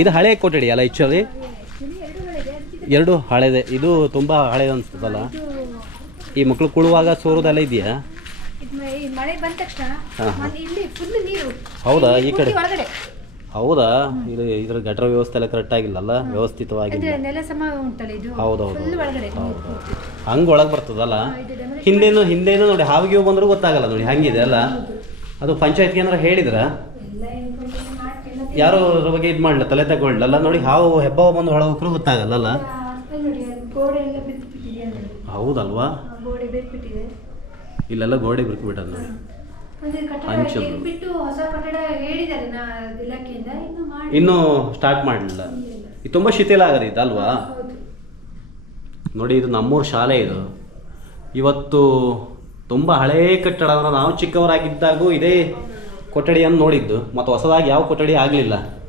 ಇದು ಹಳೆ ಕೊಠಡಿ ಅಲ್ಲ ಆ್ಯಕ್ಚುಲಿ? ಎರಡು ಹಳೆದೆ. ಇದು ತುಂಬ ಹಳೇದು ಅನಿಸ್ತದಲ್ಲ. ಈ ಮಕ್ಕಳು ಕುಳುವಾಗ ಸೋರೋದೆಲ್ಲ ಇದೆಯಾ? ಮಳೆ ಬಂದ ತಕ್ಷಣ ಇಲ್ಲಿ ಫುಲ್ ನೀರು. ಹೌದಾ? ಈ ಕಡೆ ಹೌದಾ? ಇದು ಇದ್ರ ಗಟರ ವ್ಯವಸ್ಥೆ ಎಲ್ಲ ಕರೆಕ್ಟ್ ಆಗಿಲ್ಲಲ್ಲ, ವ್ಯವಸ್ಥಿತವಾಗಿಲ್ಲ. ನೆಲ ಸಮ ಉಂಟಲ್ಲ ಇದು. ಹೌದೌದು ಒಳಗಡೆ ಹಂಗೆ ಒಳಗೆ ಬರ್ತದಲ್ಲ. ಹಿಂದೇನು ನೋಡಿ ಹಾವಿಗೆ ಬಂದರೂ ಗೊತ್ತಾಗಲ್ಲ ನೋಡಿ, ಹಂಗಿದೆ ಅಲ್ಲ. ಅದು ಪಂಚಾಯತ್ ಕೇಂದ್ರ ಹೇಳಿದ್ರ ಯಾರು ಅದ್ರ ಬಗ್ಗೆ ಇದು ಮಾಡಲ್ಲ, ತಲೆ ತಗೊಳ್ಳಲ್ಲ ನೋಡಿ. ಹಾವು ಹೆಬ್ಬಾವು ಬಂದು ಒಳಗೆ ಹೋಗ್ರೂ ಗೊತ್ತಾಗಲ್ಲ. ಹೌದಲ್ವಾ? ಇಲ್ಲೆಲ್ಲ ಗೋಡೆ ಬಿಟ್ಬಿಟ್ಟದ ನೋಡಿ. ಇನ್ನೂ ಸ್ಟಾರ್ಟ್ ಮಾಡಲಿಲ್ಲ. ಇದು ತುಂಬ ಶಿಥಿಲ ಆಗದಿತ್ತು ಅಲ್ವಾ? ನೋಡಿ, ಇದು ನಮ್ಮೂರ ಶಾಲೆ. ಇದು ಇವತ್ತು ತುಂಬ ಹಳೇ ಕಟ್ಟಡ. ನಾವು ಚಿಕ್ಕವರಾಗಿದ್ದಾಗೂ ಇದೇ ಕೊಠಡಿಯನ್ನು ನೋಡಿದ್ದು, ಮತ್ತು ಹೊಸದಾಗಿ ಯಾವ ಕೊಠಡಿ ಆಗಲಿಲ್ಲ.